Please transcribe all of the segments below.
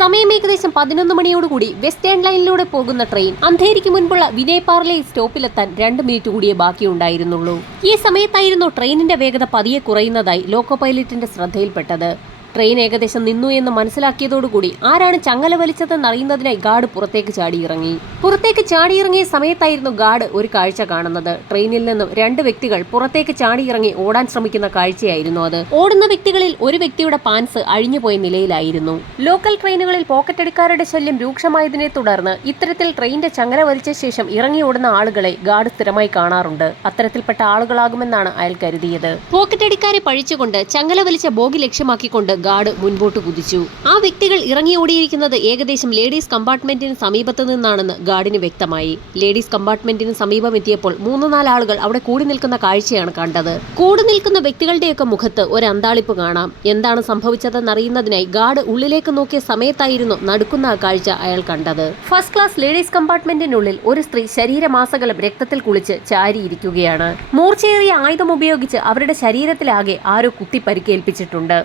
സമയം ഏകദേശം പതിനൊന്ന് മണിയോടുകൂടി വെസ്റ്റേൺ ലൈനിലൂടെ പോകുന്ന ട്രെയിൻ അന്ധേരിക്ക് മുൻപുള്ള വിനയപാറിലെ സ്റ്റോപ്പിലെത്താൻ രണ്ട് മിനിറ്റ് കൂടിയേ ബാക്കിയുണ്ടായിരുന്നുള്ളൂ. ഈ സമയത്തായിരുന്നു ട്രെയിനിന്റെ വേഗത പതിയെ കുറയുന്നതായി ലോക്കോ പൈലറ്റിന്റെ ശ്രദ്ധയിൽപ്പെട്ടത്. ട്രെയിൻ ഏകദേശം നിന്നു എന്ന് മനസ്സിലാക്കിയതോടുകൂടി ആരാണ് ചങ്ങല വലിച്ചതെന്ന് അറിയുന്നതിനായി ഗാർഡ് പുറത്തേക്ക് ചാടിയിറങ്ങി. പുറത്തേക്ക് ചാടിയിറങ്ങിയ സമയത്തായിരുന്നു ഗാർഡ് ഒരു കാഴ്ച കാണുന്നത്. ട്രെയിനിൽ നിന്നും രണ്ട് വ്യക്തികൾ പുറത്തേക്ക് ചാടിയിറങ്ങി ഓടാൻ ശ്രമിക്കുന്ന കാഴ്ചയായിരുന്നു അത്. ഓടുന്ന വ്യക്തികളിൽ ഒരു വ്യക്തിയുടെ പാൻസ് അഴിഞ്ഞുപോയ നിലയിലായിരുന്നു. ലോക്കൽ ട്രെയിനുകളിൽ പോക്കറ്റടിക്കാരുടെ ശല്യം രൂക്ഷമായതിനെ തുടർന്ന് ഇത്തരത്തിൽ ട്രെയിനിന്റെ ചങ്ങല വലിച്ച ശേഷം ഇറങ്ങി ഓടുന്ന ആളുകളെ ഗാർഡ് സ്ഥിരമായി കാണാറുണ്ട്. അത്തരത്തിൽപ്പെട്ട ആളുകളാകുമെന്നാണ് അയാൾ കരുതിയത്. പോക്കറ്റടിക്കാരെ പഴിച്ചുകൊണ്ട് ചങ്ങല വലിച്ച ബോഗി ലക്ഷ്യമാക്കിക്കൊണ്ട് ഗാർഡ് മുൻപോട്ട് കുതിച്ചു. ആ വ്യക്തികൾ ഇറങ്ങി ഓടിയിരിക്കുന്നത് ഏകദേശം ലേഡീസ് കമ്പാർട്ട്മെന്റിന് സമീപത്ത് നിന്നാണെന്ന് ഗാർഡിന് വ്യക്തമായി. ലേഡീസ് കമ്പാർട്ട്മെന്റിന് സമീപം എത്തിയപ്പോൾ മൂന്ന് നാല് ആളുകൾ അവിടെ കൂടി നിൽക്കുന്ന കാഴ്ചയാണ് കണ്ടത്. കൂടി നിൽക്കുന്ന വ്യക്തികളുടെയൊക്കെ മുഖത്ത് ഒരു അന്താളിപ്പ് കാണാം. എന്താണ് സംഭവിച്ചതെന്നറിയുന്നതിനായി ഗാർഡ് ഉള്ളിലേക്ക് നോക്കിയ സമയത്തായിരുന്നു നടക്കുന്ന ആ കാഴ്ച അയാൾ കണ്ടത്. ഫസ്റ്റ് ക്ലാസ് ലേഡീസ് കമ്പാർട്ട്മെന്റിനുള്ളിൽ ഒരു സ്ത്രീ ശരീരമാസകലം രക്തത്തിൽ കുളിച്ച് ചാരിയിരിക്കുകയാണ്. മൂർച്ചയേറിയ ആയുധം ഉപയോഗിച്ച് അവരുടെ ശരീരത്തിലാകെ ആരോ കുത്തി പരിക്കേൽപ്പിച്ചിട്ടുണ്ട്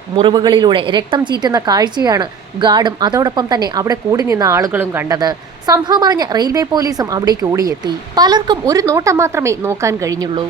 മുറിവുകളിലൂടെ രക്തം ചീറ്റുന്ന കാഴ്ചയാണ് ഗാർഡും അതോടൊപ്പം തന്നെ അവിടെ കൂടി നിന്ന ആളുകളും കണ്ടത്. സംഭവം റെയിൽവേ പോലീസും അവിടേക്ക് ഓടിയെത്തി. പലർക്കും ഒരു നോട്ടം മാത്രമേ നോക്കാൻ കഴിഞ്ഞുള്ളൂ.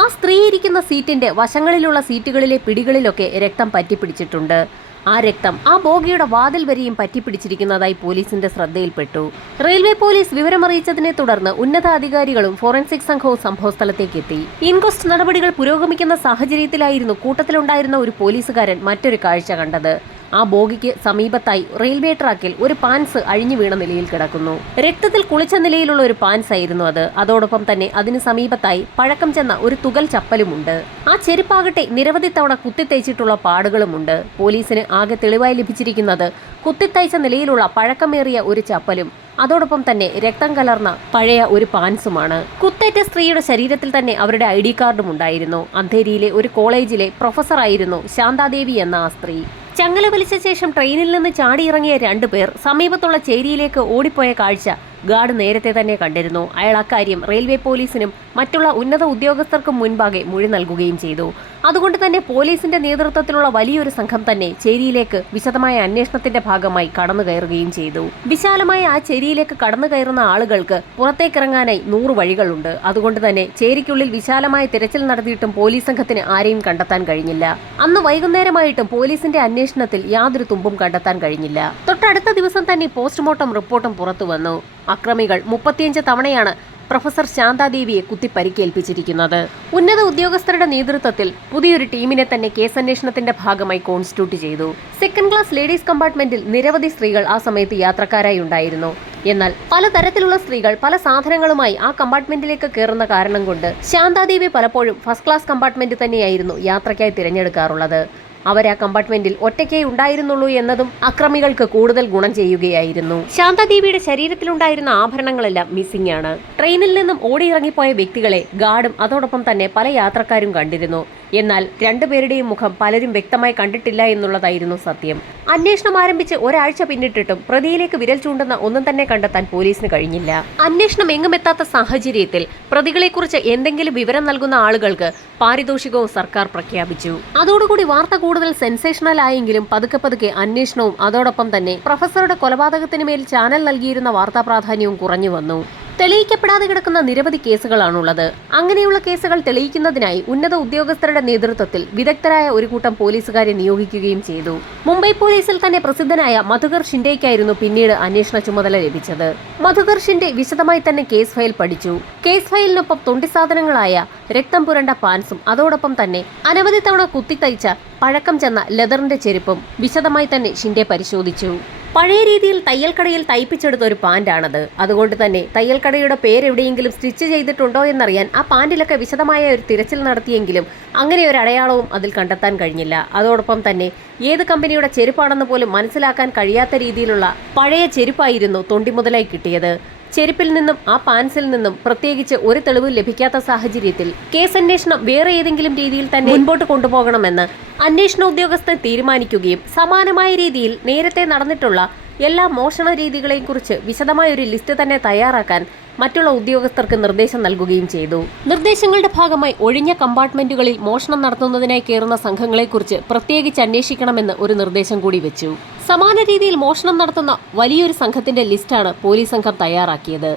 ആ സ്ത്രീ ഇരിക്കുന്ന സീറ്റിന്റെ വശങ്ങളിലുള്ള സീറ്റുകളിലെ പിടികളിലൊക്കെ രക്തം പറ്റിപ്പിടിച്ചിട്ടുണ്ട്. ആ രക്തം ആ ബോഗിയുടെ വാതിൽ വരെയും പറ്റിപ്പിടിച്ചിരിക്കുന്നതായി പോലീസിന്റെ ശ്രദ്ധയിൽപ്പെട്ടു. റെയിൽവേ പോലീസ് വിവരമറിയിച്ചതിനെ തുടർന്ന് ഉന്നതാധികാരികളും ഫോറൻസിക് സംഘവും സംഭവസ്ഥലത്തേക്ക് എത്തി. ഇൻക്വസ്റ്റ് നടപടികൾ പുരോഗമിക്കുന്ന സാഹചര്യത്തിലായിരുന്നു കൂട്ടത്തിലുണ്ടായിരുന്ന ഒരു പോലീസുകാരൻ മറ്റൊരു കാഴ്ച കണ്ടത്. ആ ബോഗിക്ക് സമീപത്തായി റെയിൽവേ ട്രാക്കിൽ ഒരു പാൻസ് അഴിഞ്ഞു വീണ നിലയിൽ കിടക്കുന്നു. രക്തത്തിൽ കുളിച്ച നിലയിലുള്ള ഒരു പാൻസ് ആയിരുന്നു അത്. അതോടൊപ്പം തന്നെ അതിന് സമീപത്തായി പഴക്കം ചെന്ന ഒരു തുകൽ ചപ്പലുമുണ്ട്. ആ ചെരുപ്പാകട്ടെ നിരവധി തവണ കുത്തിത്തേച്ചിട്ടുള്ള പാടുകളുമുണ്ട്. പോലീസിന് ആകെ തെളിവായി ലഭിച്ചിരിക്കുന്നത് കുത്തിത്തയച്ച നിലയിലുള്ള പഴക്കമേറിയ ഒരു ചപ്പലും അതോടൊപ്പം തന്നെ രക്തം കലർന്ന പഴയ ഒരു പാൻസുമാണ്. കുത്തേറ്റ സ്ത്രീയുടെ ശരീരത്തിൽ തന്നെ അവരുടെ ഐ ഡി കാർഡും ഉണ്ടായിരുന്നു. അന്ധേരിയിലെ ഒരു കോളേജിലെ പ്രൊഫസറായിരുന്നു ശാന്താദേവി എന്ന ആ സ്ത്രീ. ചങ്ങല വലിച്ച ശേഷം ട്രെയിനിൽ നിന്ന് ചാടിയിറങ്ങിയ രണ്ടുപേർ സമീപത്തുള്ള ചേരിയിലേക്ക് ഓടിപ്പോയ കാഴ്ച ഗാർഡ് നേരത്തെ തന്നെ കണ്ടിരുന്നു. അയാൾ അക്കാര്യം റെയിൽവേ പോലീസിനും മറ്റുള്ള ഉന്നത ഉദ്യോഗസ്ഥർക്കും മുൻപാകെ മൊഴി നൽകുകയും ചെയ്തു. അതുകൊണ്ട് തന്നെ പോലീസിന്റെ നേതൃത്വത്തിലുള്ള വലിയൊരു സംഘം തന്നെ ചേരിയിലേക്ക് വിശദമായ അന്വേഷണത്തിന്റെ ഭാഗമായി കടന്നു കയറുകയും ചെയ്തു. വിശാലമായ ആ ചേരിയിലേക്ക് കടന്നു കയറുന്ന ആളുകൾക്ക് പുറത്തേക്കിറങ്ങാനായി നൂറ് വഴികളുണ്ട്. അതുകൊണ്ട് തന്നെ ചേരിക്കുള്ളിൽ വിശാലമായ തിരച്ചിൽ നടത്തിയിട്ടും പോലീസ് സംഘത്തിന് ആരെയും കണ്ടെത്താൻ കഴിഞ്ഞില്ല. അന്ന് വൈകുന്നേരമായിട്ടും പോലീസിന്റെ അന്വേഷണത്തിൽ യാതൊരു തുമ്പും കണ്ടെത്താൻ കഴിഞ്ഞില്ല. തൊട്ടടുത്ത ദിവസം തന്നെ പോസ്റ്റ്മോർട്ടം റിപ്പോർട്ടും പുറത്തു വന്നു. അക്രമികൾ മുപ്പത്തിയഞ്ച് തവണയാണ് പ്രൊഫസർ ശാന്താദേവിയെ കുത്തിപ്പരിക്കേൽപ്പിച്ചിരിക്കുന്നത്. ഉന്നത ഉദ്യോഗസ്ഥരുടെ നേതൃത്വത്തിൽ പുതിയൊരു ടീമിനെ തന്നെ കേസന്വേഷണത്തിന്റെ ഭാഗമായി കോൺസ്റ്റിറ്റ്യൂട്ട് ചെയ്തു. സെക്കൻഡ് ക്ലാസ് ലേഡീസ് കമ്പാർട്ട്മെന്റിൽ നിരവധി സ്ത്രീകൾ ആ സമയത്ത് യാത്രക്കാരായി ഉണ്ടായിരുന്നു. എന്നാൽ പലതരത്തിലുള്ള സ്ത്രീകൾ പല സാധനങ്ങളുമായി ആ കമ്പാർട്ട്മെന്റിലേക്ക് കയറുന്ന കാരണം കൊണ്ട് ശാന്താദേവി പലപ്പോഴും ഫസ്റ്റ് ക്ലാസ് കമ്പാർട്ട്മെന്റ് തന്നെയായിരുന്നു യാത്രയ്ക്കായി തിരഞ്ഞെടുക്കാറുള്ളത്. അവർ ആ കമ്പാർട്ട്മെന്റിൽ ഒറ്റയ്ക്കേ ഉണ്ടായിരുന്നുള്ളൂ എന്നതും അക്രമികൾക്ക് കൂടുതൽ ഗുണം ചെയ്യുകയായിരുന്നു. ശാന്തദേവിയുടെ ശരീരത്തിലുണ്ടായിരുന്ന ആഭരണങ്ങളെല്ലാം മിസ്സിംഗ് ആണ്. ട്രെയിനിൽ നിന്നും ഓടിയിറങ്ങിപ്പോയ വ്യക്തികളെ ഗാർഡും അതോടൊപ്പം തന്നെ പല യാത്രക്കാരും കണ്ടിരുന്നു. എന്നാൽ രണ്ടുപേരുടെയും മുഖം പലരും വ്യക്തമായി കണ്ടിട്ടില്ല എന്നുള്ളതായിരുന്നു സത്യം. അന്വേഷണം ആരംഭിച്ച് ഒരാഴ്ച പിന്നിട്ടിട്ടും പ്രതിയിലേക്ക് വിരൽ ചൂണ്ടുന്ന ഒന്നും തന്നെ കണ്ടെത്താൻ പോലീസിന് കഴിഞ്ഞില്ല. അന്വേഷണം എങ്ങുമെത്താത്ത സാഹചര്യത്തിൽ പ്രതികളെക്കുറിച്ച് എന്തെങ്കിലും വിവരം നൽകുന്ന ആളുകൾക്ക് പാരിതോഷികവും സർക്കാർ പ്രഖ്യാപിച്ചു. അതോടുകൂടി വാർത്ത കൂടുതൽ സെൻസേഷണൽ ആയെങ്കിലും പതുക്കെ പതുക്കെ അന്വേഷണവും അതോടൊപ്പം തന്നെ പ്രൊഫസറുടെ കൊലപാതകത്തിന് മേൽ ചാനൽ നൽകിയിരുന്ന വാർത്താ പ്രാധാന്യവും കുറഞ്ഞു വന്നു. തെളിയിക്കപ്പെടാതെ കിടക്കുന്ന നിരവധി കേസുകളാണുള്ളത്. അങ്ങനെയുള്ള കേസുകൾ തെളിയിക്കുന്നതിനായി ഉന്നത ഉദ്യോഗസ്ഥരുടെ നേതൃത്വത്തിൽ വിദഗ്ധരായ ഒരു കൂട്ടം പോലീസുകാരെ നിയോഗിക്കുകയും ചെയ്തു. മുംബൈ പോലീസിൽ തന്നെ പ്രസിദ്ധനായ മധുകർ ഷിൻഡേക്കായിരുന്നു പിന്നീട് അന്വേഷണ ചുമതല ലഭിച്ചത്. മധുകർ ഷിൻഡെ വിശദമായി തന്നെ കേസ് ഫയൽ പഠിച്ചു. കേസ് ഫയലിനൊപ്പം തൊണ്ടിസാധനങ്ങളായ രക്തം പുരണ്ട പാൻസും അതോടൊപ്പം തന്നെ അനവധി തവണ കുത്തിത്തയ്ച്ച പഴക്കം ചെന്ന ലെതറിന്റെ ചെരുപ്പും വിശദമായി തന്നെ ഷിൻഡെ പരിശോധിച്ചു. പഴയ രീതിയിൽ തയ്യൽക്കടയിൽ തയ്പ്പിച്ചെടുത്ത ഒരു പാന്റാണത് അതുകൊണ്ട് തന്നെ തയ്യൽക്കടയുടെ പേരെവിടെയെങ്കിലും സ്റ്റിച്ച് ചെയ്തിട്ടുണ്ടോ എന്നറിയാൻ ആ പാന്റിലൊക്കെ വിശദമായ ഒരു തിരച്ചിൽ നടത്തിയെങ്കിലും അങ്ങനെ ഒരു അടയാളവും അതിൽ കണ്ടെത്താൻ കഴിഞ്ഞില്ല. അതോടൊപ്പം തന്നെ ഏത് കമ്പനിയുടെ ചെരുപ്പാണെന്ന് പോലും മനസ്സിലാക്കാൻ കഴിയാത്ത രീതിയിലുള്ള പഴയ ചെരുപ്പായിരുന്നു തൊണ്ടിമുതലായി കിട്ടിയത്. ചെരുപ്പിൽ നിന്നും ആ പാൻസിൽ നിന്നും പ്രത്യേകിച്ച് ഒരു തെളിവ് ലഭിക്കാത്ത സാഹചര്യത്തിൽ കേസ് അന്വേഷണം വേറെ ഏതെങ്കിലും രീതിയിൽ തന്നെ മുൻപോട്ട് കൊണ്ടുപോകണമെന്ന് അന്വേഷണ ഉദ്യോഗസ്ഥർ തീരുമാനിക്കുകയും സമാനമായ രീതിയിൽ നേരത്തെ നടന്നിട്ടുള്ള എല്ലാ മോഷണ രീതികളെയും കുറിച്ച് വിശദമായ ഒരു ലിസ്റ്റ് തന്നെ തയ്യാറാക്കാൻ മറ്റുള്ള ഉദ്യോഗസ്ഥർക്ക് നിർദ്ദേശം നൽകുകയും ചെയ്തു. നിർദ്ദേശങ്ങളുടെ ഭാഗമായി ഒഴിഞ്ഞ കമ്പാർട്ട്മെന്റുകളിൽ മോഷണം നടത്തുന്നതിനായി കയറുന്ന സംഘങ്ങളെക്കുറിച്ച് പ്രത്യേകിച്ച് അന്വേഷിക്കണമെന്ന് ഒരു നിർദ്ദേശം കൂടി വെച്ചു. സമാന രീതിയിൽ മോഷണം നടത്തുന്ന വലിയൊരു സംഘത്തിന്റെ ലിസ്റ്റാണ് പോലീസ് സംഘം തയ്യാറാക്കിയത്.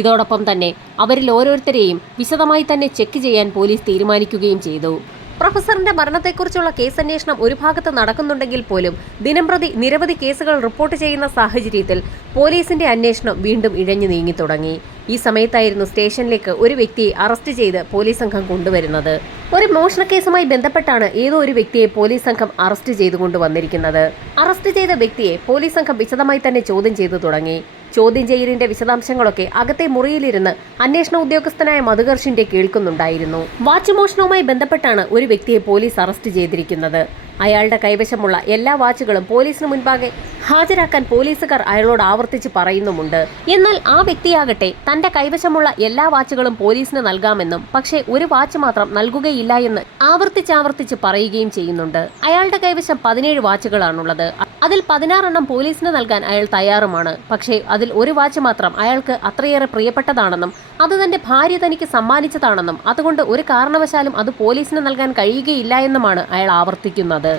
ഇതോടൊപ്പം തന്നെ അവരിൽ ഓരോരുത്തരെയും വിശദമായി തന്നെ ചെക്ക് ചെയ്യാൻ പോലീസ് തീരുമാനിക്കുകയും ചെയ്തു. പ്രൊഫസറിന്റെ മരണത്തെക്കുറിച്ചുള്ള കേസ് അന്വേഷണം ഒരു ഭാഗത്ത് നടക്കുന്നുണ്ടെങ്കിൽ പോലും ദിനംപ്രതി നിരവധി കേസുകൾ റിപ്പോർട്ട് ചെയ്യുന്ന സാഹചര്യത്തിൽ പോലീസിന്റെ അന്വേഷണം വീണ്ടും ഇഴഞ്ഞു നീങ്ങി തുടങ്ങി. ഈ സമയത്തായിരുന്നു സ്റ്റേഷനിലേക്ക് ഒരു വ്യക്തിയെ അറസ്റ്റ് ചെയ്ത് പോലീസ് സംഘം കൊണ്ടുവരുന്നത്. ഒരു മോഷണ കേസുമായി ബന്ധപ്പെട്ടാണ് ഏതോ ഒരു വ്യക്തിയെ പോലീസ് സംഘം അറസ്റ്റ് ചെയ്തു കൊണ്ടുവന്നിരിക്കുന്നത് അറസ്റ്റ് ചെയ്ത വ്യക്തിയെ പോലീസ് സംഘം വിശദമായി തന്നെ ചോദ്യം ചെയ്തു തുടങ്ങി. ചോദ്യം ചെയ്യലിന്റെ വിശദാംശങ്ങളൊക്കെ അകത്തെ മുറിയിലിരുന്ന് അന്വേഷണ ഉദ്യോഗസ്ഥനായ മധുകർഷിന്റെ കേൾക്കുന്നുണ്ടായിരുന്നു. വാച്ച് മോഷണവുമായി ബന്ധപ്പെട്ടാണ് ഒരു വ്യക്തിയെ പോലീസ് അറസ്റ്റ് ചെയ്തിരിക്കുന്നത്. അയാളുടെ കൈവശമുള്ള എല്ലാ വാച്ചുകളും പോലീസിന് മുൻപാകെ ഹാജരാക്കാൻ പോലീസുകാർ അയാളോട് ആവർത്തിച്ച് പറയുന്നുമുണ്ട്. എന്നാൽ ആ വ്യക്തിയാകട്ടെ തന്റെ കൈവശമുള്ള എല്ലാ വാച്ചുകളും പോലീസിന് നൽകാമെന്നും പക്ഷേ ഒരു വാച്ച് മാത്രം നൽകുകയില്ല എന്ന് ആവർത്തിച്ചാവർത്തിച്ച് പറയുകയും ചെയ്യുന്നുണ്ട്. അയാളുടെ കൈവശം പതിനേഴ് വാച്ചുകളാണുള്ളത്. അതിൽ പതിനാറെണ്ണം പോലീസിന് നൽകാൻ അയാൾ തയ്യാറുമാണ്. പക്ഷേ അതിൽ ഒരു വാച്ച് മാത്രം അയാൾക്ക് അത്രയേറെ പ്രിയപ്പെട്ടതാണെന്നും അത് തന്റെ ഭാര്യ തനിക്ക് സമ്മാനിച്ചതാണെന്നും അതുകൊണ്ട് ഒരു കാരണവശാലും അത് പോലീസിന് നൽകാൻ കഴിയുകയില്ല എന്നുമാണ് അയാൾ ആവർത്തിക്കുന്നത്.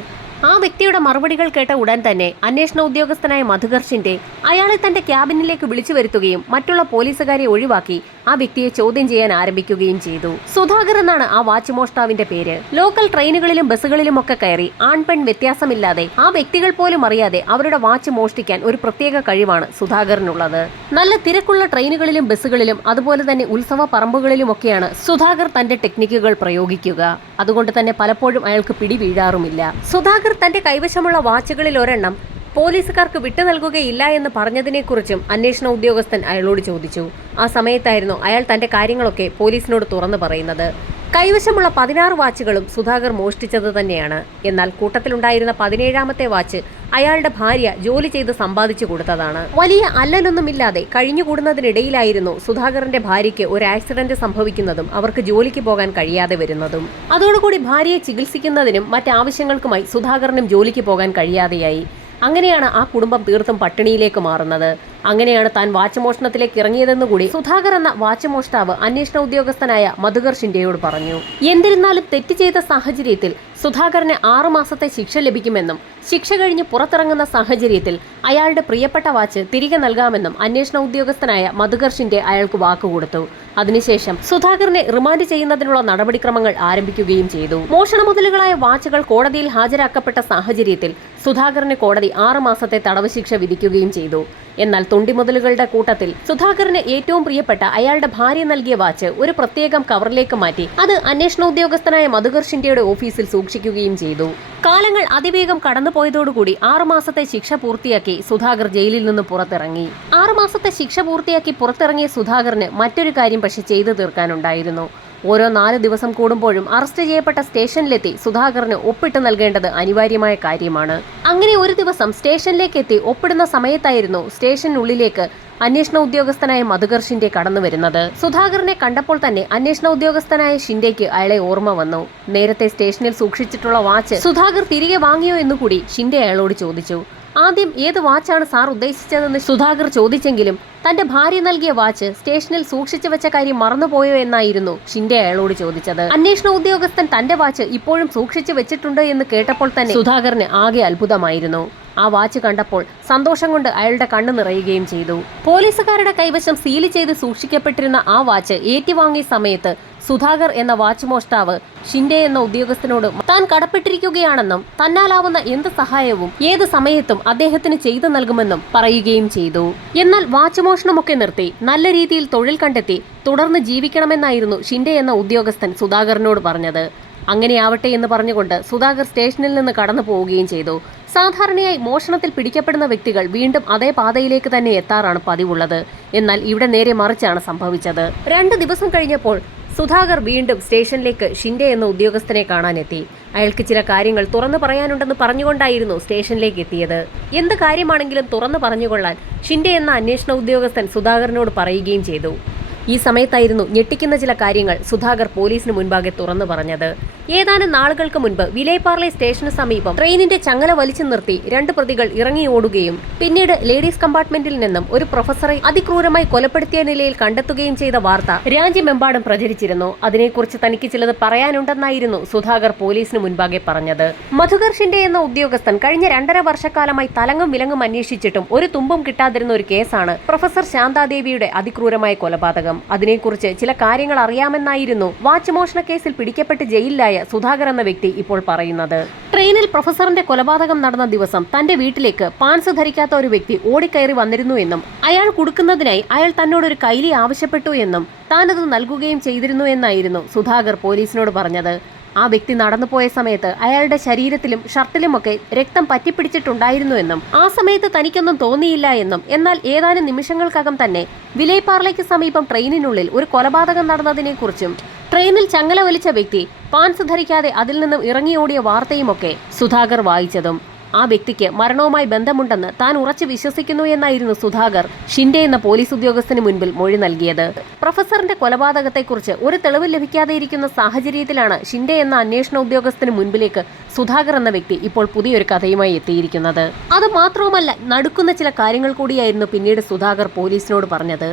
ആ വ്യക്തിയുടെ മറുപടികൾ കേട്ട ഉടൻ തന്നെ അന്വേഷണ ഉദ്യോഗസ്ഥനായ മധുകർഷിന്റെ അയാളെ തന്റെ ക്യാബിനിലേക്ക് വിളിച്ചു വരുത്തുകയും മറ്റുള്ള പോലീസുകാരെ ഒഴിവാക്കി ആ വ്യക്തിയെ ചോദ്യം ചെയ്യാൻ ആരംഭിക്കുകയും ചെയ്തു. സുധാകർ എന്നാണ് ആ വാച്ച് മോഷ്ടാവിന്റെ പേര്. ലോക്കൽ ട്രെയിനുകളിലും ബസ്സുകളിലും ഒക്കെ കയറി ആൺപെൺ വ്യത്യാസമില്ലാതെ ആ വ്യക്തികൾ പോലും അറിയാതെ അവരുടെ വാച്ച് മോഷ്ടിക്കാൻ ഒരു പ്രത്യേക കഴിവാണ് സുധാകറിനുള്ളത്. നല്ല തിരക്കുള്ള ട്രെയിനുകളിലും ബസ്സുകളിലും അതുപോലെ തന്നെ ഉത്സവ പറമ്പുകളിലുമൊക്കെയാണ് സുധാകർ തന്റെ ടെക്നിക്കുകൾ പ്രയോഗിക്കുക. അതുകൊണ്ട് തന്നെ പലപ്പോഴും അയാൾക്ക് പിടി വീഴാറുമില്ല സുധാകർ തന്റെ കൈവശമുള്ള വാച്ചുകളിൽ ഒരെണ്ണം പോലീസുകാർക്ക് വിട്ടു നൽകുകയില്ല എന്ന് പറഞ്ഞതിനെക്കുറിച്ചും അന്വേഷണ ഉദ്യോഗസ്ഥൻ അയാളോട് ചോദിച്ചു. ആ സമയത്തായിരുന്നു അയാൾ തന്റെ കാര്യങ്ങളൊക്കെ പോലീസിനോട് തുറന്നു പറയുന്നത്. കൈവശമുള്ള പതിനാറ് വാച്ചുകളും സുധാകർ മോഷ്ടിച്ചത് തന്നെയാണ്. എന്നാൽ കൂട്ടത്തിലുണ്ടായിരുന്ന പതിനേഴാമത്തെ വാച്ച് അയാളുടെ ഭാര്യ ജോലി ചെയ്ത് സമ്പാദിച്ചു കൊടുത്തതാണ്. വലിയ അല്ലലൊന്നുമില്ലാതെ കഴിഞ്ഞുകൂടുന്നതിനിടയിലായിരുന്നു സുധാകരന്റെ ഭാര്യയ്ക്ക് ഒരു ആക്സിഡന്റ് സംഭവിക്കുന്നതും അവർക്ക് ജോലിക്ക് പോകാൻ കഴിയാതെ വരുന്നതും. അതോടുകൂടി ഭാര്യയെ ചികിത്സിക്കുന്നതിനും മറ്റാവശ്യങ്ങൾക്കുമായി സുധാകരനും ജോലിക്ക് പോകാൻ കഴിയാതെയായി. അങ്ങനെയാണ് ആ കുടുംബം തീർത്തും പട്ടിണിയിലേക്ക് മാറുന്നത്. അങ്ങനെയാണ് താൻ വാച്ച് മോഷണത്തിലേക്ക് ഇറങ്ങിയതെന്ന് കൂടി സുധാകർ എന്ന വാച്ച് മോഷ്ടാവ് അന്വേഷണ ഉദ്യോഗസ്ഥനായ മധുകർ ഷിൻഡെയോട് പറഞ്ഞു. എന്നിരുന്നാലും തെറ്റ് ചെയ്ത സാഹചര്യത്തിൽ സുധാകരന് ആറു മാസത്തെ ശിക്ഷ ലഭിക്കുമെന്നും ശിക്ഷ കഴിഞ്ഞ് പുറത്തിറങ്ങുന്ന സാഹചര്യത്തിൽ അയാളുടെ പ്രിയപ്പെട്ട വാച്ച് തിരികെ നൽകാമെന്നും അന്വേഷണ ഉദ്യോഗസ്ഥനായ മധുകർഷിന്റെ അയാൾക്ക് വാക്കുകൊടുത്തു. അതിനുശേഷം സുധാകരനെ റിമാൻഡ് ചെയ്യുന്നതിനുള്ള നടപടിക്രമങ്ങൾ ആരംഭിക്കുകയും ചെയ്തു. മോഷണ മുതലുകളായ വാച്ചുകൾ കോടതിയിൽ ഹാജരാക്കപ്പെട്ട സാഹചര്യത്തിൽ സുധാകരന് കോടതി ആറുമാസത്തെ തടവ് ശിക്ഷ വിധിക്കുകയും ചെയ്തു. എന്നാൽ തൊണ്ടിമുതലുകളുടെ കൂട്ടത്തിൽ സുധാകരന് ഏറ്റവും പ്രിയപ്പെട്ട അയാളുടെ ഭാര്യ നൽകിയ വാച്ച് ഒരു പ്രത്യേകം കവറിലേക്ക് മാറ്റി. അത് അന്വേഷണ ഉദ്യോഗസ്ഥനായ മധുകർ ഓഫീസിൽ ഓഫീസിൽ സൂക്ഷിക്കുകയും ചെയ്തു. കാലങ്ങൾ അതിവേഗം കടന്നുപോയതോടുകൂടി ആറുമാസത്തെ ശിക്ഷ പൂർത്തിയാക്കി സുധാകർ ജയിലിൽ നിന്ന് പുറത്തിറങ്ങി. ആറുമാസത്തെ ശിക്ഷ പൂർത്തിയാക്കി പുറത്തിറങ്ങിയ സുധാകറിന് മറ്റൊരു കാര്യം പക്ഷെ ചെയ്തു തീർക്കാനുണ്ടായിരുന്നു. ഓരോ നാല് ദിവസം കൂടുമ്പോഴും അറസ്റ്റ് ചെയ്യപ്പെട്ട സ്റ്റേഷനിലെത്തി സുധാകറിന് ഒപ്പിട്ട് നൽകേണ്ടത് അനിവാര്യമായ കാര്യമാണ്. അങ്ങനെ ഒരു ദിവസം സ്റ്റേഷനിലേക്ക് എത്തി ഒപ്പിടുന്ന സമയത്തായിരുന്നു സ്റ്റേഷനുള്ളിലേക്ക് അന്വേഷണ ഉദ്യോഗസ്ഥനായ മധുകർ ഷിൻഡെ കടന്നു വരുന്നത്. സുധാകറിനെ കണ്ടപ്പോൾ തന്നെ അന്വേഷണ ഉദ്യോഗസ്ഥനായ ഷിൻഡെക്ക് അയാളെ ഓർമ്മ വന്നു. നേരത്തെ സ്റ്റേഷനിൽ സൂക്ഷിച്ചിട്ടുള്ള വാച്ച് സുധാകർ തിരികെ വാങ്ങിയോ എന്നുകൂടി ഷിൻഡെ അയാളോട് ചോദിച്ചു. ആദ്യം ഏത് വാച്ചാണ് സാർ ഉദ്ദേശിച്ചതെന്ന് സുധാകർ ചോദിച്ചെങ്കിലും തന്റെ ഭാര്യ നൽകിയ വാച്ച് സ്റ്റേഷനിൽ സൂക്ഷിച്ചു വെച്ച കാര്യം മറന്നുപോയോ എന്നായിരുന്നു ഷിൻഡെ അയാളോട് ചോദിച്ചത്. അന്വേഷണ ഉദ്യോഗസ്ഥൻ തന്റെ വാച്ച് ഇപ്പോഴും സൂക്ഷിച്ചു വെച്ചിട്ടുണ്ട് എന്ന് കേട്ടപ്പോൾ തന്നെ സുധാകറിന് ആകെ അത്ഭുതമായിരുന്നു. ആ വാച്ച് കണ്ടപ്പോൾ സന്തോഷം കൊണ്ട് അയാളുടെ കണ്ണ് നിറയുകയും ചെയ്തു. പോലീസുകാരുടെ കൈവശം സീൽ ചെയ്ത് സൂക്ഷിക്കപ്പെട്ടിരുന്ന ആ വാച്ച് ഏറ്റുവാങ്ങിയ സമയത്ത് സുധാകർ എന്ന വാച്ച് മോഷ്ടാവ് ഷിൻഡെ എന്ന ഉദ്യോഗസ്ഥനോട് താൻ കടപ്പെട്ടിരിക്കുകയാണെന്നും തന്നാലാവുന്ന എന്ത് സഹായവും ഏത് സമയത്തും അദ്ദേഹത്തിന് ചെയ്തു നൽകുമെന്നും പറയുകയും ചെയ്തു. എന്നാൽ വാച്ച് മോഷണമൊക്കെ നിർത്തി നല്ല രീതിയിൽ തൊഴിൽ കണ്ടെത്തി തുടർന്ന് ജീവിക്കണമെന്നായിരുന്നു ഷിൻഡെ എന്ന ഉദ്യോഗസ്ഥൻ സുധാകരനോട് പറഞ്ഞത്. അങ്ങനെയാവട്ടെ എന്ന് പറഞ്ഞുകൊണ്ട് സുധാകർ സ്റ്റേഷനിൽ നിന്ന് കടന്നു പോവുകയും ചെയ്തു. സാധാരണയായി മോഷണത്തിൽ പിടിക്കപ്പെടുന്ന വ്യക്തികൾ വീണ്ടും അതേ പാതയിലേക്ക് തന്നെ എത്താറാണ് പതിവുള്ളത്. എന്നാൽ ഇവിടെ നേരെ മറിച്ചാണ് സംഭവിച്ചത്. രണ്ട് ദിവസം കഴിഞ്ഞപ്പോൾ സുധാകർ വീണ്ടും സ്റ്റേഷനിലേക്ക് ഷിൻഡെ എന്ന ഉദ്യോഗസ്ഥനെ കാണാനെത്തി. അയാൾക്ക് ചില കാര്യങ്ങൾ തുറന്നു പറയാനുണ്ടെന്ന് പറഞ്ഞുകൊണ്ടായിരുന്നു സ്റ്റേഷനിലേക്ക് എത്തിയത്. എന്ത് കാര്യമാണെങ്കിലും തുറന്നു പറഞ്ഞുകൊള്ളാൻ ഷിൻഡെ എന്ന അന്വേഷണ ഉദ്യോഗസ്ഥൻ സുധാകരനോട് പറയുകയും ചെയ്തു. ഈ സമയത്തായിരുന്നു ഞെട്ടിക്കുന്ന ചില കാര്യങ്ങൾ സുധാകർ പോലീസിന് മുൻപാകെ തുറന്നു പറഞ്ഞത്. ഏതാനും നാളുകൾക്ക് മുൻപ് വിലേപ്പാർലെ സ്റ്റേഷന് സമീപം ട്രെയിനിന്റെ ചങ്ങല വലിച്ചു നിർത്തി രണ്ട് പ്രതികൾ ഇറങ്ങി ഓടുകയും പിന്നീട് ലേഡീസ് കമ്പാർട്ട്മെന്റിൽ നിന്നും ഒരു പ്രൊഫസറെ അതിക്രൂരമായി കൊലപ്പെടുത്തിയ നിലയിൽ കണ്ടെത്തുകയും ചെയ്ത വാർത്ത രാജ്യമെമ്പാടും പ്രചരിച്ചിരുന്നു. അതിനെക്കുറിച്ച് തനിക്ക് ചിലത് പറയാനുണ്ടെന്നായിരുന്നു സുധാകർ പോലീസിന് മുൻപാകെ പറഞ്ഞത്. മധുകർ ഷിൻഡെ എന്ന ഉദ്യോഗസ്ഥൻ കഴിഞ്ഞ രണ്ടര വർഷക്കാലമായി തലങ്ങും വിലങ്ങും അന്വേഷിച്ചിട്ടും ഒരു തുമ്പും കിട്ടാതിരുന്ന ഒരു കേസാണ് പ്രൊഫസർ ശാന്താദേവിയുടെ അതിക്രൂരമായ കൊലപാതകം. അതിനെക്കുറിച്ച് ചില കാര്യങ്ങൾ അറിയാമെന്നായിരുന്നു വാച്ച് മോഷണ കേസിൽ പിടിക്കപ്പെട്ട് ജയിലിലായ സുധാകർ എന്ന വ്യക്തി ഇപ്പോൾ പറയുന്നത്. ട്രെയിനിൽ പ്രൊഫസറിന്റെ കൊലപാതകം നടന്ന ദിവസം തന്റെ വീട്ടിലേക്ക് പാൻസ് ധരിക്കാത്ത ഒരു വ്യക്തി ഓടിക്കയറി വന്നിരുന്നു എന്നും അയാൾ കൊടുക്കുന്നതിനായി അയാൾ തന്നോട് ഒരു കൈലി ആവശ്യപ്പെട്ടു എന്നും താനത് നൽകുകയും ചെയ്തിരുന്നു എന്നായിരുന്നു സുധാകർ പോലീസിനോട് പറഞ്ഞത്. ആ വ്യക്തി നടന്നുപോയ സമയത്ത് അയാളുടെ ശരീരത്തിലും ഷർട്ടിലുമൊക്കെ രക്തം പറ്റിപ്പിടിച്ചിട്ടുണ്ടായിരുന്നുവെന്നും ആ സമയത്ത് തനിക്കൊന്നും തോന്നിയില്ല എന്നും എന്നാൽ ഏതാനും നിമിഷങ്ങൾക്കകം തന്നെ വിലയിപ്പാർലേക്ക് സമീപം ട്രെയിനിനുള്ളിൽ ഒരു കൊലപാതകം നടന്നതിനെക്കുറിച്ചും ട്രെയിനിൽ ചങ്ങല വലിച്ച വ്യക്തി പാൻസ് ധരിക്കാതെ അതിൽ നിന്നും ഇറങ്ങിയോടിയ വാർത്തയുമൊക്കെ സുധാകർ വായിച്ചതും. ആ വ്യക്തിക്ക് മരണവുമായി ബന്ധമുണ്ടെന്ന് താൻ ഉറച്ചു വിശ്വസിക്കുന്നു എന്നായിരുന്നു സുധാകർ ഷിൻഡെ എന്ന പോലീസ് ഉദ്യോഗസ്ഥന് മുൻപിൽ മൊഴി നൽകിയത്. പ്രൊഫസറിന്റെ കൊലപാതകത്തെക്കുറിച്ച് ഒരു തെളിവ് ലഭിക്കാതെ ഇരിക്കുന്ന സാഹചര്യത്തിലാണ് ഷിൻഡെ എന്ന അന്വേഷണ ഉദ്യോഗസ്ഥന് മുൻപിലേക്ക് സുധാകർ എന്ന വ്യക്തി ഇപ്പോൾ പുതിയൊരു കഥയുമായി എത്തിയിരിക്കുന്നത്. അത് മാത്രവുമല്ല നടക്കുന്ന ചില കാര്യങ്ങൾ കൂടിയായിരുന്നു പിന്നീട് സുധാകർ പോലീസിനോട് പറഞ്ഞത്.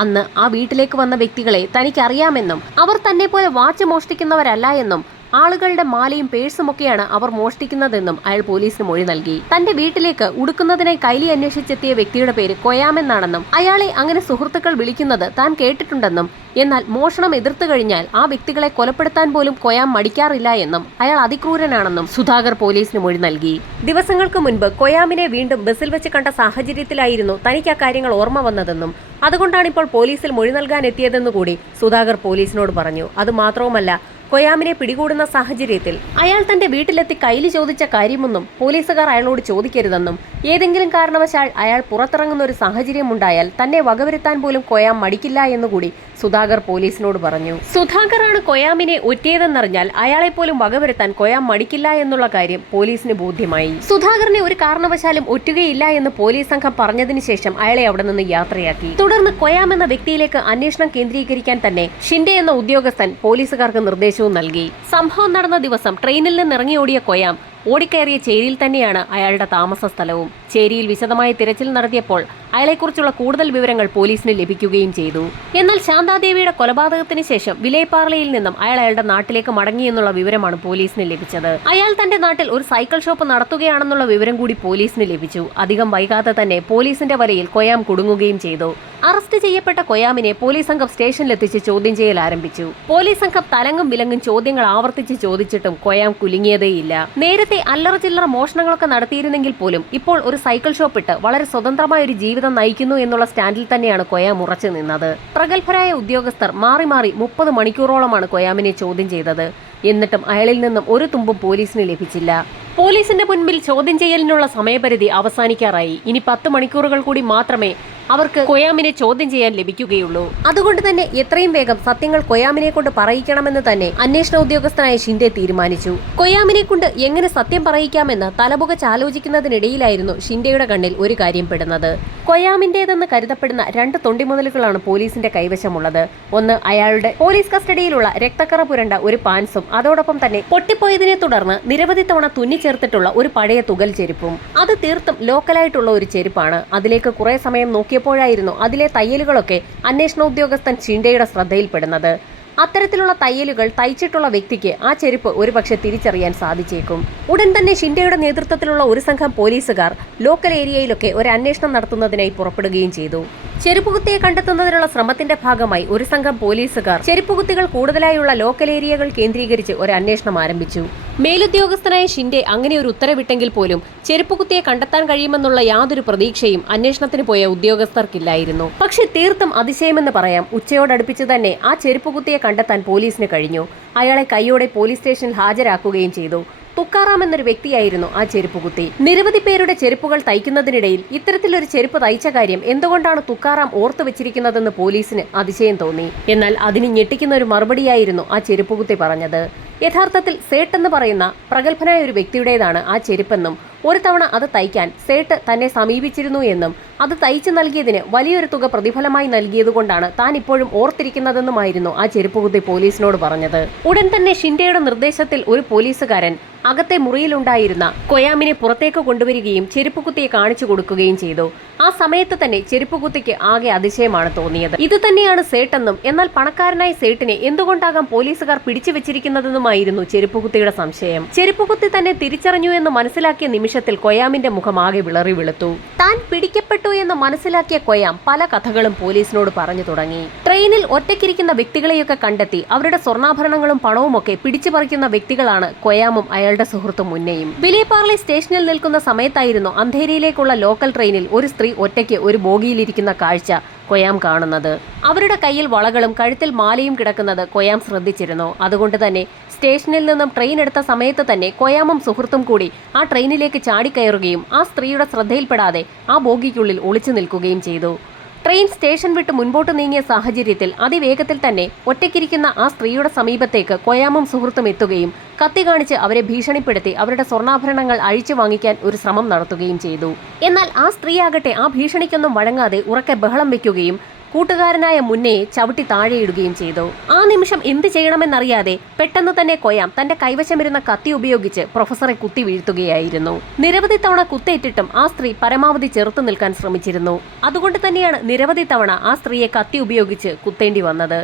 അന്ന് ആ വീട്ടിലേക്ക് വന്ന വ്യക്തികളെ തനിക്കറിയാമെന്നും അവർ തന്നെ പോലെ വാച്ച് മോഷ്ടിക്കുന്നവരല്ല എന്നും ആളുകളുടെ മാലയും പേഴ്സുമൊക്കെയാണ് അവർ മോഷ്ടിക്കുന്നതെന്നും അയാൾ പോലീസിന് മൊഴി നൽകി. തന്റെ വീട്ടിലേക്ക് ഉടുക്കുന്നതിനെ കൈലി അന്വേഷിച്ചെത്തിയ വ്യക്തിയുടെ പേര് കൊയാമെന്നാണെന്നും അയാളെ അങ്ങനെ സുഹൃത്തുക്കൾ വിളിക്കുന്നത് താൻ കേട്ടിട്ടുണ്ടെന്നും എന്നാൽ മോഷണം എതിർത്തു കഴിഞ്ഞാൽ ആ വ്യക്തികളെ കൊലപ്പെടുത്താൻ പോലും കൊയാം മടിക്കാറില്ല എന്നും അയാൾ അതിക്രൂരനാണെന്നും സുധാകർ പോലീസിന് മൊഴി നൽകി. ദിവസങ്ങൾക്ക് മുൻപ് കൊയാമിനെ വീണ്ടും ബസ്സിൽ വെച്ച് കണ്ട സാഹചര്യത്തിലായിരുന്നു തനിക്ക് ആ കാര്യങ്ങൾ ഓർമ്മ വന്നതെന്നും അതുകൊണ്ടാണ് ഇപ്പോൾ പോലീസിൽ മൊഴി നൽകാൻ എത്തിയതെന്നു കൂടി സുധാകർ പോലീസിനോട് പറഞ്ഞു. അതുമാത്രവുമല്ല കൊയാമിനെ പിടികൂടുന്ന സാഹചര്യത്തിൽ അയാൾ തന്റെ വീട്ടിലെത്തി കയ്യിൽ ചോദിച്ച കാര്യമൊന്നും പോലീസുകാർ അയാളോട് ചോദിക്കരുതെന്നും ഏതെങ്കിലും കാരണവശാൽ അയാൾ പുറത്തിറങ്ങുന്ന ഒരു സാഹചര്യമുണ്ടായാൽ തന്നെ വകവരുത്താൻ പോലും കൊയാം മടിക്കില്ല എന്നുകൂടി സുധാകർ പോലീസിനോട് പറഞ്ഞു. സുധാകറാണ് കൊയാമിനെ ഒറ്റിയതെന്നറിഞ്ഞാൽ അയാളെ പോലും വകവരുത്താൻ കൊയാം മടിക്കില്ല എന്നുള്ള കാര്യം പോലീസിന് ബോധ്യമായി. സുധാകറിനെ ഒരു കാരണവശാലും ഒറ്റുകയില്ല എന്ന് പോലീസ് സംഘം പറഞ്ഞതിന് ശേഷം അയാളെ അവിടെ നിന്ന് യാത്രയാക്കി. തുടർന്ന് കൊയാം എന്ന വ്യക്തിയിലേക്ക് അന്വേഷണം കേന്ദ്രീകരിക്കാൻ തന്നെ ഷിൻഡെ എന്ന ഉദ്യോഗസ്ഥൻ പോലീസുകാർക്ക് നിർദ്ദേശവും നൽകി. സംഭവം നടന്ന ദിവസം ട്രെയിനിൽ നിന്ന് ഇറങ്ങിയോടിയ കൊയാം. ഓടിക്കയറിയ ചേരിയിൽ തന്നെയാണ് അയാളുടെ താമസ സ്ഥലവും. ചേരിയിൽ വിശദമായ തിരച്ചിൽ നടത്തിയപ്പോൾ അയാളെക്കുറിച്ചുള്ള കൂടുതൽ വിവരങ്ങൾ പോലീസിന് ലഭിക്കുകയും ചെയ്തു. എന്നാൽ ശാന്താദേവിയുടെ കൊലപാതകത്തിന് ശേഷം വിലേപ്പാർലയിൽ നിന്നും അയാൾ അയാളുടെ നാട്ടിലേക്ക് മടങ്ങിയെന്നുള്ള വിവരമാണ് പോലീസിന് ലഭിച്ചത്. അയാൾ തന്റെ നാട്ടിൽ ഒരു സൈക്കിൾ ഷോപ്പ് നടത്തുകയാണെന്നുള്ള വിവരം കൂടി പോലീസിന് ലഭിച്ചു. അധികം വൈകാതെ തന്നെ പോലീസിന്റെ വലയിൽ കൊയാം കുടുങ്ങുകയും ചെയ്തു. അറസ്റ്റ് ചെയ്യപ്പെട്ട കൊയാമിനെ പോലീസ് സംഘം സ്റ്റേഷനിലെത്തിച്ച് ചോദ്യം ചെയ്യൽ ആരംഭിച്ചു. പോലീസ് സംഘം തലങ്ങും വിലങ്ങും ചോദ്യങ്ങൾ ആവർത്തിച്ച് ചോദിച്ചിട്ടും കൊയാം കുലുങ്ങിയതേയില്ല. നേരത്തെ അല്ലറ ചില്ലറ മോഷണങ്ങളൊക്കെ നടത്തിയിരുന്നെങ്കിൽ പോലും ഇപ്പോൾ ഒരു സൈക്കിൾ ഷോപ്പ് ഇട്ട് വളരെ സ്വതന്ത്രമായ ഒരു ജീവിതം നയിക്കുന്നു എന്നുള്ള സ്റ്റാൻഡിൽ തന്നെയാണ് കൊയാം ഉറച്ചു നിന്നത്. പ്രഗത്ഭരായ ഉദ്യോഗസ്ഥർ മാറി മാറി മുപ്പത് മണിക്കൂറോളമാണ് കൊയാമിനെ ചോദ്യം ചെയ്തത്. എന്നിട്ടും അയാളിൽ നിന്നും ഒരു തുമ്പും പോലീസിന് ലഭിച്ചില്ല. പോലീസിന്റെ മുൻപിൽ ചോദ്യം ചെയ്യലിനുള്ള സമയപരിധി അവസാനിക്കാറായി. ഇനി പത്ത് മണിക്കൂറുകൾ കൂടി മാത്രമേ അവർക്ക് കൊയാമിനെ ചോദ്യം ചെയ്യാൻ ലഭിക്കുകയുള്ളൂ. അതുകൊണ്ട് തന്നെ എത്രയും വേഗം സത്യങ്ങൾ കൊയാമിനെ കൊണ്ട് പറയിക്കണമെന്ന് തന്നെ അന്വേഷണ ഉദ്യോഗസ്ഥനായ ഷിൻഡെ തീരുമാനിച്ചു. കൊയാമിനെ കൊണ്ട് എങ്ങനെ സത്യം പറയിക്കാമെന്ന് തലപുകച്ച് ആലോചിക്കുന്നതിനിടയിലായിരുന്നു ഷിൻഡെയുടെ കണ്ണിൽ ഒരു കാര്യം പെടുന്നത്. കൊയാമിന്റേതെന്ന് കരുതപ്പെടുന്ന രണ്ട് തൊണ്ടിമുതലുകളാണ് പോലീസിന്റെ കൈവശമുള്ളത്. ഒന്ന് അയാളുടെ പോലീസ് കസ്റ്റഡിയിലുള്ള രക്തക്കറ പുരണ്ട ഒരു പാൻസും അതോടൊപ്പം തന്നെ പൊട്ടിപ്പോയതിനെ തുടർന്ന് നിരവധി തവണ തുന്നിച്ചേർത്തിട്ടുള്ള ഒരു പഴയ തുകൽ ചെരുപ്പും. അത് തീർത്തും ലോക്കലായിട്ടുള്ള ഒരു ചെരുപ്പാണ്. അതിലേക്ക് കുറെ സമയം നോക്കിയപ്പോഴായിരുന്നു അതിലെ തയ്യലുകളൊക്കെ അന്വേഷണ ഉദ്യോഗസ്ഥൻ ചിണ്ടയുടെ ശ്രദ്ധയിൽപ്പെടുന്നത്. അത്തരത്തിലുള്ള തയ്യലുകൾ തയ്ച്ചിട്ടുള്ള വ്യക്തിക്ക് ആ ചെരുപ്പ് ഒരുപക്ഷെ തിരിച്ചറിയാൻ സാധിച്ചേക്കും. ഉടൻ തന്നെ ഷിൻഡയുടെ നേതൃത്വത്തിലുള്ള ഒരു സംഘം പോലീസുകാർ ലോക്കൽ ഏരിയയിലൊക്കെ ഒരു അന്വേഷണം നടത്തുന്നതിനായി പുറപ്പെടുകയും ചെയ്തു. ചെരുപ്പുകുത്തിയെ കണ്ടെത്തുന്നതിനുള്ള ശ്രമത്തിന്റെ ഭാഗമായി ഒരു സംഘം പോലീസുകാർ ചെരുപ്പുകുത്തികൾ കൂടുതലായുള്ള ലോക്കൽ ഏരിയകൾ കേന്ദ്രീകരിച്ച് ഒരു അന്വേഷണം ആരംഭിച്ചു. മേലുദ്യോഗസ്ഥനായ ഷിൻഡെ അങ്ങനെ ഒരു ഉത്തരവിട്ടെങ്കിൽ പോലും ചെരുപ്പുകുത്തിയെ കണ്ടെത്താൻ കഴിയുമെന്നുള്ള യാതൊരു പ്രതീക്ഷയും അന്വേഷണത്തിന് പോയ ഉദ്യോഗസ്ഥർക്കില്ലായിരുന്നു. പക്ഷെ തീർത്തും അതിശയമെന്ന് പറയാം ഉച്ചയോടടുപ്പിച്ച് തന്നെ ആ ചെരുപ്പുകുത്തിയെ കണ്ടെത്താൻ പോലീസിന് കഴിഞ്ഞു. അയാളെ കൈയോടെ പോലീസ് സ്റ്റേഷനിൽ ഹാജരാക്കുകയും ചെയ്തു. തുക്കാറാം എന്നൊരു വ്യക്തിയായിരുന്നു ആ ചെരുപ്പ് കുത്തി നിരവധി പേരുടെ ചെരുപ്പുകൾ തയ്ക്കുന്നതിനിടയിൽ ഇത്തരത്തിലൊരു ചെരുപ്പ് തയ്ച്ച കാര്യം എന്തുകൊണ്ടാണ് തുക്കാറാം ഓർത്തു വെച്ചിരിക്കുന്നതെന്ന് പോലീസിന് അതിശയം തോന്നി. എന്നാൽ അതിന് ഞെട്ടിക്കുന്ന ഒരു മറുപടിയായിരുന്നു ആ ചെരുപ്പ് കുത്തി പറഞ്ഞത്. യഥാർത്ഥത്തിൽ സേട്ട് എന്ന് പറയുന്ന പ്രഗത്ഭനായ ഒരു വ്യക്തിയുടേതാണ് ആ ചെരുപ്പെന്നും ഒരു തവണ അത് തയ്ക്കാൻ സേട്ട് തന്നെ സമീപിച്ചിരുന്നു എന്നും അത് തയ്ച്ചു നൽകിയതിന് വലിയൊരു തുക പ്രതിഫലമായി നൽകിയതുകൊണ്ടാണ് താൻ ഇപ്പോഴും ഓർത്തിരിക്കുന്നതെന്നുമായിരുന്നു ആ ചെരുപ്പുകുത്തി പോലീസിനോട് പറഞ്ഞത്. ഉടൻ തന്നെ ഷിൻഡയുടെ നിർദ്ദേശത്തിൽ ഒരു പോലീസുകാരൻ അകത്തെ മുറിയിലുണ്ടായിരുന്ന കൊയാമിനെ പുറത്തേക്ക് കൊണ്ടുവരികയും ചെരുപ്പുകുത്തിയെ കാണിച്ചു കൊടുക്കുകയും ചെയ്തു. ആ സമയത്ത് തന്നെ ചെരുപ്പുകുത്തിക്ക് ആകെ അതിശയമാണ് തോന്നിയത്. ഇത് തന്നെയാണ് സേട്ടെന്നും എന്നാൽ പണക്കാരനായ സേട്ടിനെ എന്തുകൊണ്ടാകാം പോലീസുകാർ പിടിച്ചു വെച്ചിരിക്കുന്നതെന്നുമായിരുന്നു ചെരുപ്പുകുത്തിയുടെ സംശയം. ചെരുപ്പുകുത്തി തന്നെ തിരിച്ചറിഞ്ഞു എന്ന് മനസ്സിലാക്കിയ നിമിഷത്തിൽ കൊയാമിന്റെ മുഖം ആകെ വിളറി വെളുത്തു. താൻ പിടിക്കപ്പെട്ടു എന്ന് മനസ്സിലാക്കിയ കൊയാം പല കഥകളും പോലീസിനോട് പറഞ്ഞു തുടങ്ങി. ട്രെയിനിൽ ഒറ്റയ്ക്കിരിക്കുന്ന വ്യക്തികളെയൊക്കെ കണ്ടെത്തി അവരുടെ സ്വർണാഭരണങ്ങളും പണവുമൊക്കെ പിടിച്ചു പറിക്കുന്ന വ്യക്തികളാണ് കൊയാമും അയാളുടെ സുഹൃത്തും മുന്നേയും. ബിലേപാർലി സ്റ്റേഷനിൽ നിൽക്കുന്ന സമയത്തായിരുന്നു അന്ധേരിയിലേക്കുള്ള ലോക്കൽ ട്രെയിനിൽ ഒരു സ്ത്രീ ഒറ്റയ്ക്ക് ഒരു ബോഗിയിലിരിക്കുന്ന കാഴ്ച കൊയാം കാണുന്നത്. അവരുടെ കയ്യിൽ വളകളും കഴുത്തിൽ മാലയും കിടക്കുന്നത് കൊയാം ശ്രദ്ധിച്ചിരുന്നു. അതുകൊണ്ട് തന്നെ സ്റ്റേഷനിൽ നിന്നും ട്രെയിൻ എടുത്ത സമയത്ത് തന്നെ കൊയാമും സുഹൃത്തും കൂടി ആ ട്രെയിനിലേക്ക് ചാടിക്കയറുകയും ആ സ്ത്രീയുടെ ശ്രദ്ധയിൽപ്പെടാതെ ആ ബോഗിക്കുള്ളിൽ ഒളിച്ചു നിൽക്കുകയും ചെയ്തു. ട്രെയിൻ സ്റ്റേഷൻ വിട്ട് മുൻപോട്ട് നീങ്ങിയ സാഹചര്യത്തിൽ അതിവേഗത്തിൽ തന്നെ ഒറ്റയ്ക്കിരിക്കുന്ന ആ സ്ത്രീയുടെ സമീപത്തേക്ക് കൊയാമും സുഹൃത്തും എത്തുകയും കത്തി കാണിച്ച് അവരെ ഭീഷണിപ്പെടുത്തി അവരുടെ സ്വർണാഭരണങ്ങൾ അഴിച്ചു വാങ്ങിക്കാൻ ഒരു ശ്രമം നടത്തുകയും ചെയ്തു. എന്നാൽ ആ സ്ത്രീയാകട്ടെ ആ ഭീഷണിക്കൊന്നും വഴങ്ങാതെ ഉറക്കെ ബഹളം വെക്കുകയും കൂട്ടുകാരനായ മുന്നയെ ചവിട്ടി താഴെയിടുകയും ചെയ്തു. ആ നിമിഷം എന്ത് ചെയ്യണമെന്നറിയാതെ പെട്ടെന്ന് തന്നെ കൊയാം തന്റെ കൈവശമിരുന്ന കത്തി ഉപയോഗിച്ച് പ്രൊഫസറെ കുത്തി വീഴ്ത്തുകയായിരുന്നു. നിരവധി തവണ കുത്തേറ്റിട്ടും ആ സ്ത്രീ പരമാവധി ചെറുത്തു നിൽക്കാൻ ശ്രമിച്ചിരുന്നു. അതുകൊണ്ട് തന്നെയാണ് നിരവധി തവണ ആ സ്ത്രീയെ കത്തി ഉപയോഗിച്ച് കുത്തേണ്ടി വന്നത്.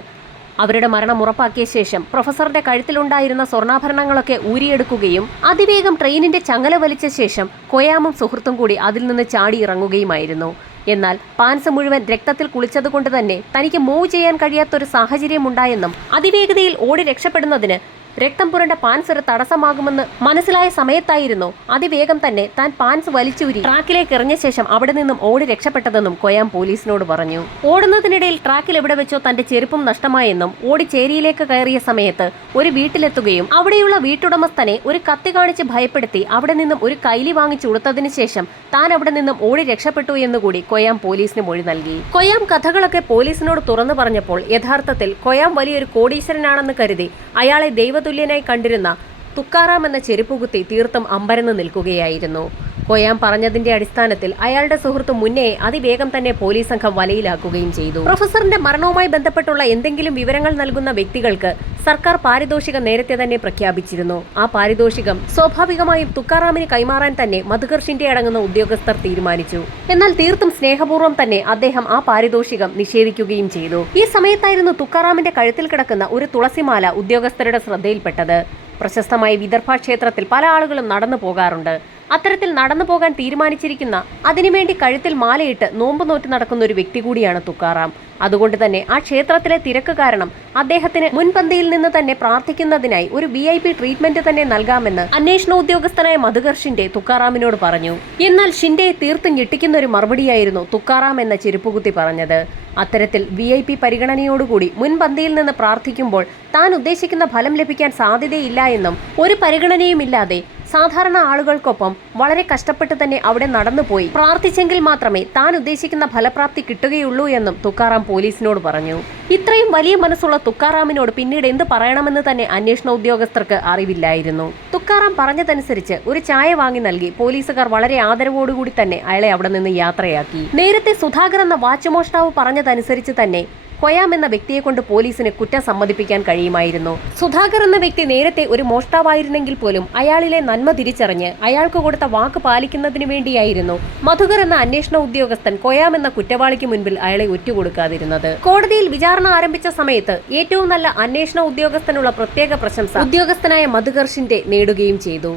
അവരുടെ മരണം ഉറപ്പാക്കിയ ശേഷം പ്രൊഫസറുടെ കഴുത്തിലുണ്ടായിരുന്ന സ്വർണാഭരണങ്ങളൊക്കെ ഊരിയെടുക്കുകയും അതിവേഗം ട്രെയിനിന്റെ ചങ്ങല വലിച്ച ശേഷം കൊയാമും സുഹൃത്തും കൂടി അതിൽ നിന്ന് ചാടി ഇറങ്ങുകയുമായിരുന്നു എന്നാൽ പാൻസ് മുഴുവൻ രക്തത്തിൽ കുളിച്ചതുകൊണ്ട് തന്നെ തനിക്ക് മൂവ് ചെയ്യാൻ കഴിയാത്തൊരു സാഹചര്യമുണ്ടായെന്നും അതിവേഗതയിൽ ഓടി രക്ഷപ്പെടുന്നതിന് രക്തം പുരണ്ട പാൻസ് ഒരു തടസ്സമാകുമെന്ന് മനസ്സിലായ സമയത്തായിരുന്നു. അതിവേഗം തന്നെ താൻ പാൻസ് വലിച്ചൂരി ട്രാക്കിലേക്ക് എറിഞ്ഞ ശേഷം അവിടെ നിന്നും ഓടി രക്ഷപ്പെട്ടതെന്നും കൊയാം പോലീസിനോട് പറഞ്ഞു. ഓടുന്നതിനിടയിൽ ട്രാക്കിൽ എവിടെ വെച്ചോ തന്റെ ചെരുപ്പും നഷ്ടമായെന്നും ഓടി ചേരിയിലേക്ക് കയറിയ സമയത്ത് ഒരു വീട്ടിലെത്തുകയും അവിടെയുള്ള വീട്ടുടമസ്ഥനെ ഒരു കത്തി കാണിച്ച് ഭയപ്പെടുത്തി അവിടെ നിന്നും ഒരു കൈലി വാങ്ങിച്ചു കൊടുത്തതിനു ശേഷം താൻ അവിടെ നിന്നും ഓടി രക്ഷപ്പെട്ടു എന്നുകൂടി കൊയാം പോലീസിന് മൊഴി നൽകി. കൊയാം കഥകളൊക്കെ പോലീസിനോട് തുറന്നു പറഞ്ഞപ്പോൾ യഥാർത്ഥത്തിൽ കൊയാം വലിയൊരു കോടീശ്വരനാണെന്ന് കരുതി അയാളെ ദൈവതുല്യനായി കണ്ടിരുന്ന തുക്കാറാം എന്ന ചെരുപ്പുകുത്തി തീർത്തും അമ്പരന്ന് നിൽക്കുകയായിരുന്നു കൊയാം പറഞ്ഞതിന്റെ അടിസ്ഥാനത്തിൽ അയാളുടെ സുഹൃത്ത് മുന്നേ അതിവേഗം തന്നെ പോലീസ് സംഘം വലയിലാക്കുകയും ചെയ്തു. പ്രൊഫസറിന്റെ മരണവുമായി ബന്ധപ്പെട്ടുള്ള എന്തെങ്കിലും വിവരങ്ങൾ നൽകുന്ന വ്യക്തികൾക്ക് സർക്കാർ പാരിതോഷികം നേരത്തെ തന്നെ പ്രഖ്യാപിച്ചിരുന്നു. ആ പാരിതോഷികം സ്വാഭാവികമായും തുക്കാറാമിന് കൈമാറാൻ തന്നെ മധുകർഷിന്റെ അടങ്ങുന്ന ഉദ്യോഗസ്ഥർ തീരുമാനിച്ചു. എന്നാൽ തീർത്തും സ്നേഹപൂർവം തന്നെ അദ്ദേഹം ആ പാരിതോഷികം നിഷേധിക്കുകയും ചെയ്തു. ഈ സമയത്തായിരുന്നു തുക്കാറാമിന്റെ കഴുത്തിൽ കിടക്കുന്ന ഒരു തുളസിമാല ഉദ്യോഗസ്ഥരുടെ ശ്രദ്ധയിൽപ്പെട്ടത്. പ്രശസ്തമായ വിദർഭ ക്ഷേത്രത്തിൽ പല ആളുകളും നടന്നു പോകാറുണ്ട്. അത്തരത്തിൽ നടന്നു പോകാൻ തീരുമാനിച്ചിരിക്കുന്ന അതിനുവേണ്ടി കഴുത്തിൽ മാലയിട്ട് നോമ്പ് നോറ്റ് നടക്കുന്ന ഒരു വ്യക്തി കൂടിയാണ് തുക്കാറാം. അതുകൊണ്ട് തന്നെ ആ ക്ഷേത്രത്തിലെ തിരക്ക് കാരണം അദ്ദേഹത്തിന് മുൻപന്തിയിൽ നിന്ന് തന്നെ പ്രാർത്ഥിക്കുന്നതിനായി ഒരു വി ഐ പി ട്രീറ്റ്മെന്റ് തന്നെ നൽകാമെന്ന് അന്വേഷണ ഉദ്യോഗസ്ഥനായ മധുകർഷിന്റെ തുക്കാറാമിനോട് പറഞ്ഞു. എന്നാൽ ഷിൻഡയെ തീർത്തും ഞെട്ടിക്കുന്ന ഒരു മറുപടിയായിരുന്നു തുക്കാറാം എന്ന ചെരുപ്പുകുത്തി പറഞ്ഞത്. അത്തരത്തിൽ വി ഐ പി പരിഗണനയോടുകൂടി മുൻപന്തിയിൽ നിന്ന് പ്രാർത്ഥിക്കുമ്പോൾ താൻ ഉദ്ദേശിക്കുന്ന ഫലം ലഭിക്കാൻ സാധ്യതയില്ല എന്നും ഒരു പരിഗണനയുമില്ലാതെ സാധാരണ ആളുകൾക്കൊപ്പം വളരെ കഷ്ടപ്പെട്ട് തന്നെ അവിടെ നടന്നുപോയി. പ്രാർത്ഥിച്ചെങ്കിൽ മാത്രമേ താൻ ഉദ്ദേശിക്കുന്ന ഫലപ്രാപ്തി കിട്ടുകയുള്ളൂ എന്നും തുക്കാറാം പോലീസിനോട് പറഞ്ഞു. ഇത്രയും വലിയ മനസ്സുള്ള തുക്കാറാമിനോട് പിന്നീട് എന്ത് പറയണമെന്ന് തന്നെ അന്വേഷണ ഉദ്യോഗസ്ഥർക്ക് അറിവില്ലായിരുന്നു. തുക്കാറാം പറഞ്ഞതനുസരിച്ച് ഒരു ചായ വാങ്ങി നൽകി പോലീസുകാർ വളരെ ആദരവോടുകൂടി തന്നെ അയാളെ അവിടെ നിന്ന് യാത്രയാക്കി. നേരത്തെ സുധാകർ എന്ന വാച്ച് മോഷ്ടാവ് പറഞ്ഞതനുസരിച്ച് തന്നെ കൊയാം എന്ന വ്യക്തിയെ കൊണ്ട് പോലീസിന് കുറ്റം സമ്മതിപ്പിക്കാൻ കഴിയുമായിരുന്നു. സുധാകർ എന്ന വ്യക്തി നേരത്തെ ഒരു മോഷ്ടാവായിരുന്നെങ്കിൽ പോലും അയാളിലെ നന്മ തിരിച്ചറിഞ്ഞ് അയാൾക്ക് കൊടുത്ത വാക്ക് പാലിക്കുന്നതിന് വേണ്ടിയായിരുന്നു മധുകർ എന്ന അന്വേഷണ ഉദ്യോഗസ്ഥൻ കൊയാം എന്ന കുറ്റവാളിക്ക് മുൻപിൽ അയാളെ ഒറ്റുകൊടുക്കാതിരുന്നത്. കോടതിയിൽ വിചാരണ ആരംഭിച്ച സമയത്ത് ഏറ്റവും നല്ല അന്വേഷണ ഉദ്യോഗസ്ഥനുള്ള പ്രത്യേക പ്രശംസ ഉദ്യോഗസ്ഥനായ മധുകർഷിന്റെ നേടുകയും ചെയ്തു.